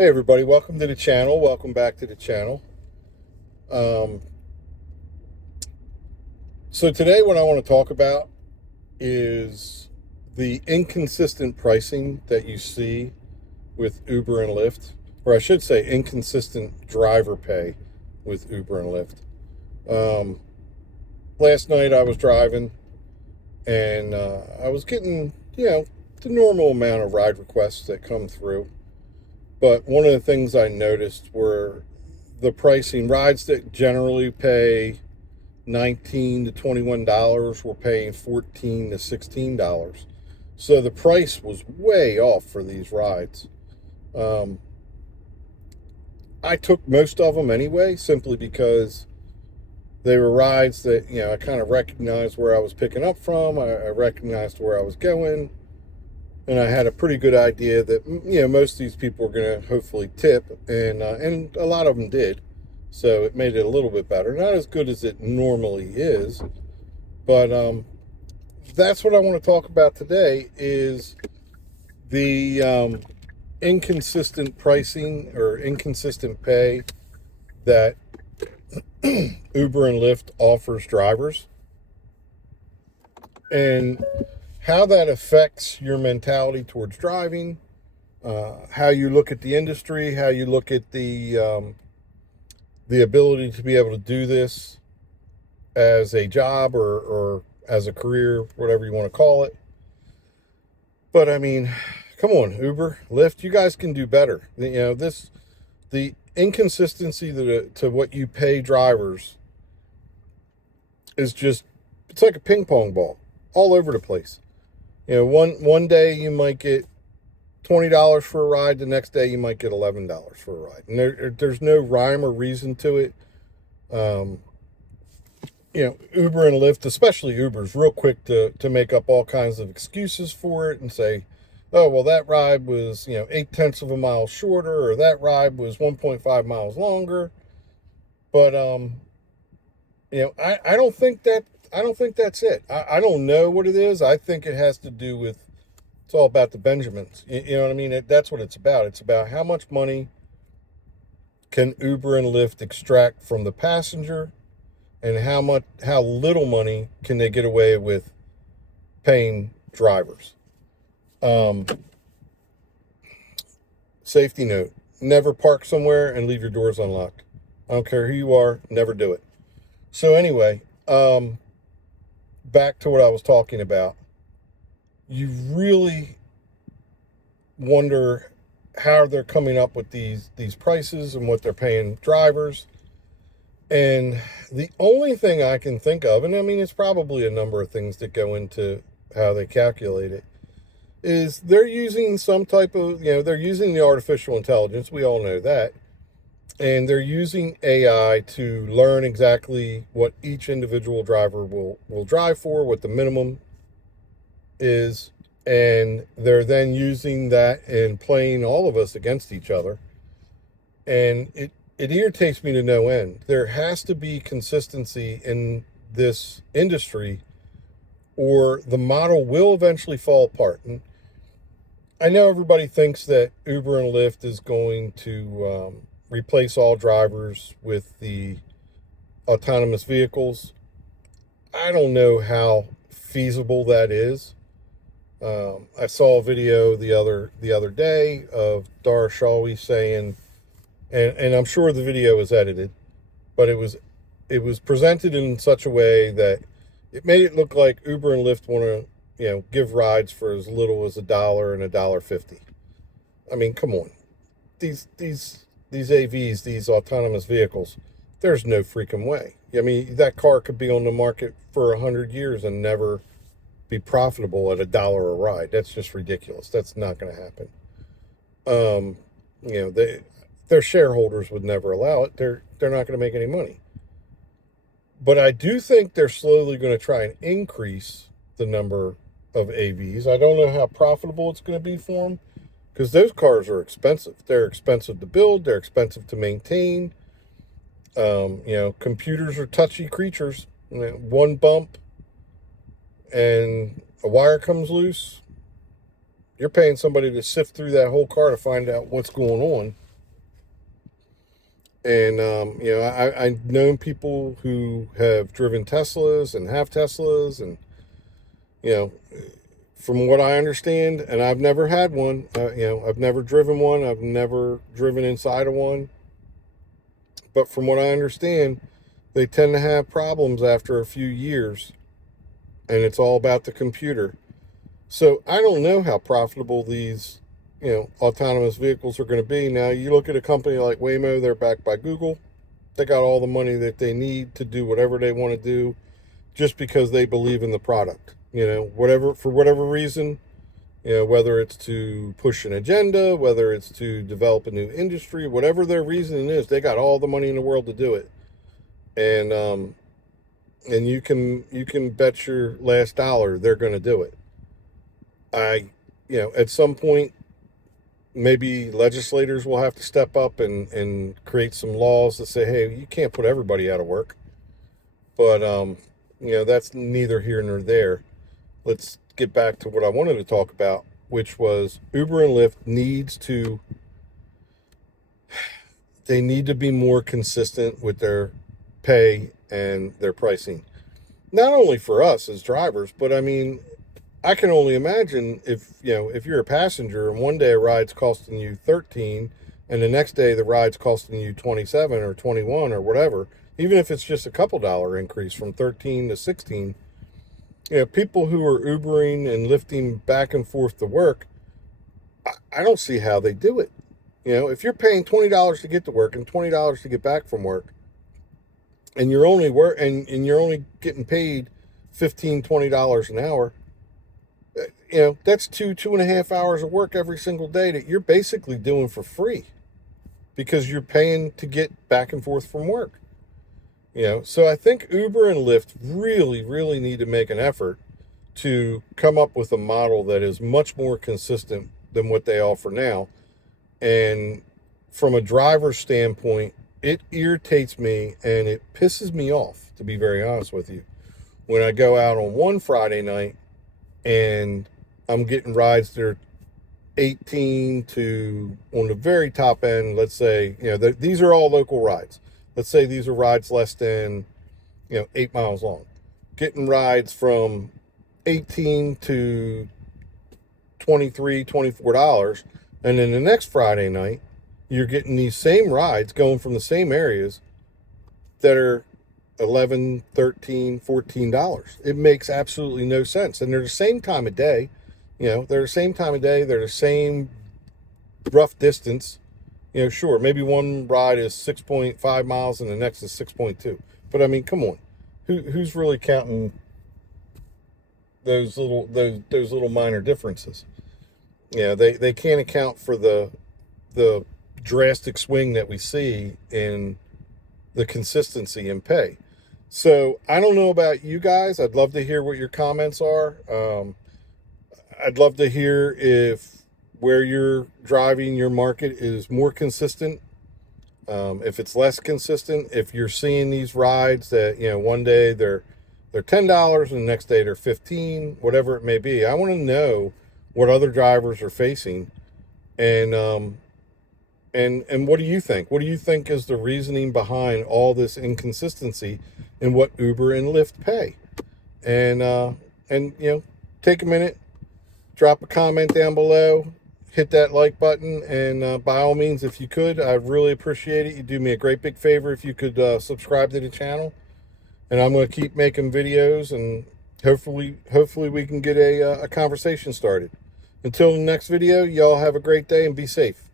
Hey everybody, welcome to the channel. Welcome back to the channel. Um, so today what I want to talk about is the inconsistent pricing that you see with Uber and Lyft, or I should say inconsistent driver pay with Uber and Lyft. Um, Last night I was driving and I was getting, the normal amount of ride requests that come through. But one of the things I noticed were the pricing. Rides that generally pay $19 to $21 were paying $14 to $16. So the price was way off for these rides. Um, I took most of them anyway, simply because they were rides that, I kind of recognized where I was picking up from. I recognized where I was going. And I had a pretty good idea that, most of these people were going to hopefully tip, and a lot of them did. So it made it a little bit better. Not as good as it normally is, but that's what I want to talk about today is the inconsistent pricing or inconsistent pay that Uber and Lyft offers drivers, and how that affects your mentality towards driving, how you look at the industry, how you look at the ability to be able to do this as a job or as a career, whatever you want to call it. But I mean, come on, Uber, Lyft, you guys can do better. The inconsistency to what you pay drivers is just, it's like a ping pong ball all over the place. One day you might get $20 for a ride. The next day you might get $11 for a ride, and there's no rhyme or reason to it. Uber and Lyft, especially Uber's real quick to make up all kinds of excuses for it and say, oh, well, that ride was, 0.8 of a mile shorter, or that ride was 1.5 miles longer. But, I don't think that's it. I don't know what it is. I think it has to do with, it's all about the Benjamins. You know what I mean? That's what it's about. It's about how much money can Uber and Lyft extract from the passenger, and how little money can they get away with paying drivers. Um, Safety note: never park somewhere and leave your doors unlocked. I don't care who you are, never do it. So anyway, back to what I was talking about. You really wonder how they're coming up with these prices and what they're paying drivers. And the only thing I can think of, and I mean, it's probably a number of things that go into how they calculate it, is they're using some type of, they're using the artificial intelligence. We all know that. And they're using AI to learn exactly what each individual driver will drive for, what the minimum is. And they're then using that and playing all of us against each other. And it irritates me to no end. There has to be consistency in this industry, or the model will eventually fall apart. And I know everybody thinks that Uber and Lyft is going to replace all drivers with the autonomous vehicles. I don't know how feasible that is. I saw a video the other day of Dara Shawi saying, and I'm sure the video was edited, but it was presented in such a way that it made it look like Uber and Lyft want to, give rides for as little as $1 and $1.50. I mean, come on, these AVs, these autonomous vehicles, there's no freaking way. I mean, that car could be on the market for 100 years and never be profitable at $1 a ride. That's just ridiculous. That's not going to happen. Their shareholders would never allow it. They're not going to make any money. But I do think they're slowly going to try and increase the number of AVs. I don't know how profitable it's going to be for them, because those cars are expensive. They're expensive to build. They're expensive to maintain. Computers are touchy creatures. One bump and a wire comes loose, you're paying somebody to sift through that whole car to find out what's going on. And, I've known people who have driven Teslas and have Teslas. And, you know, from what I understand, and I've never had one, I've never driven one. I've never driven inside of one. But from what I understand, they tend to have problems after a few years. And it's all about the computer. So I don't know how profitable these, autonomous vehicles are going to be. Now, you look at a company like Waymo, they're backed by Google. They got all the money that they need to do whatever they want to do just because they believe in the product. For whatever reason, whether it's to push an agenda, whether it's to develop a new industry, whatever their reasoning is, they got all the money in the world to do it. And you can bet your last dollar they're going to do it. At some point, maybe legislators will have to step up and create some laws that say, hey, you can't put everybody out of work. But, that's neither here nor there. Let's get back to what I wanted to talk about, which was Uber and Lyft they need to be more consistent with their pay and their pricing. Not only for us as drivers, but I mean, I can only imagine if you're a passenger and one day a ride's costing you 13 and the next day the ride's costing you 27 or 21 or whatever, even if it's just a couple dollar increase from 13 to 16, people who are Ubering and lifting back and forth to work, I don't see how they do it. If you're paying $20 to get to work and $20 to get back from work, and you're only you're only getting paid $15-20 an hour, that's 2.5 hours of work every single day that you're basically doing for free because you're paying to get back and forth from work. So I think Uber and Lyft really, really need to make an effort to come up with a model that is much more consistent than what they offer now. And from a driver's standpoint, it irritates me and it pisses me off, to be very honest with you, when I go out on one Friday night and I'm getting rides that are 18 to, on the very top end, let's say, these are all local rides. Let's say these are rides less than, 8 miles long. Getting rides from 18 to 23, $24. And then the next Friday night, you're getting these same rides going from the same areas that are 11, 13, $14. It makes absolutely no sense. And they're the same time of day. They're the same time of day. They're the same rough distance. Sure, maybe one ride is 6.5 miles and the next is 6.2. But I mean, come on. Who's really counting those little minor differences? They can't account for the drastic swing that we see in the consistency in pay. So I don't know about you guys. I'd love to hear what your comments are. I'd love to hear if where you're driving your market is more consistent. If it's less consistent, if you're seeing these rides that, one day they're $10 and the next day they're 15, whatever it may be. I want to know what other drivers are facing. And what do you think? What do you think is the reasoning behind all this inconsistency in what Uber and Lyft pay? And take a minute, drop a comment down below, hit that like button, and by all means, if you could, I'd really appreciate it. You'd do me a great big favor if you could subscribe to the channel. And I'm going to keep making videos, and hopefully we can get a conversation started. Until the next video, y'all have a great day and be safe.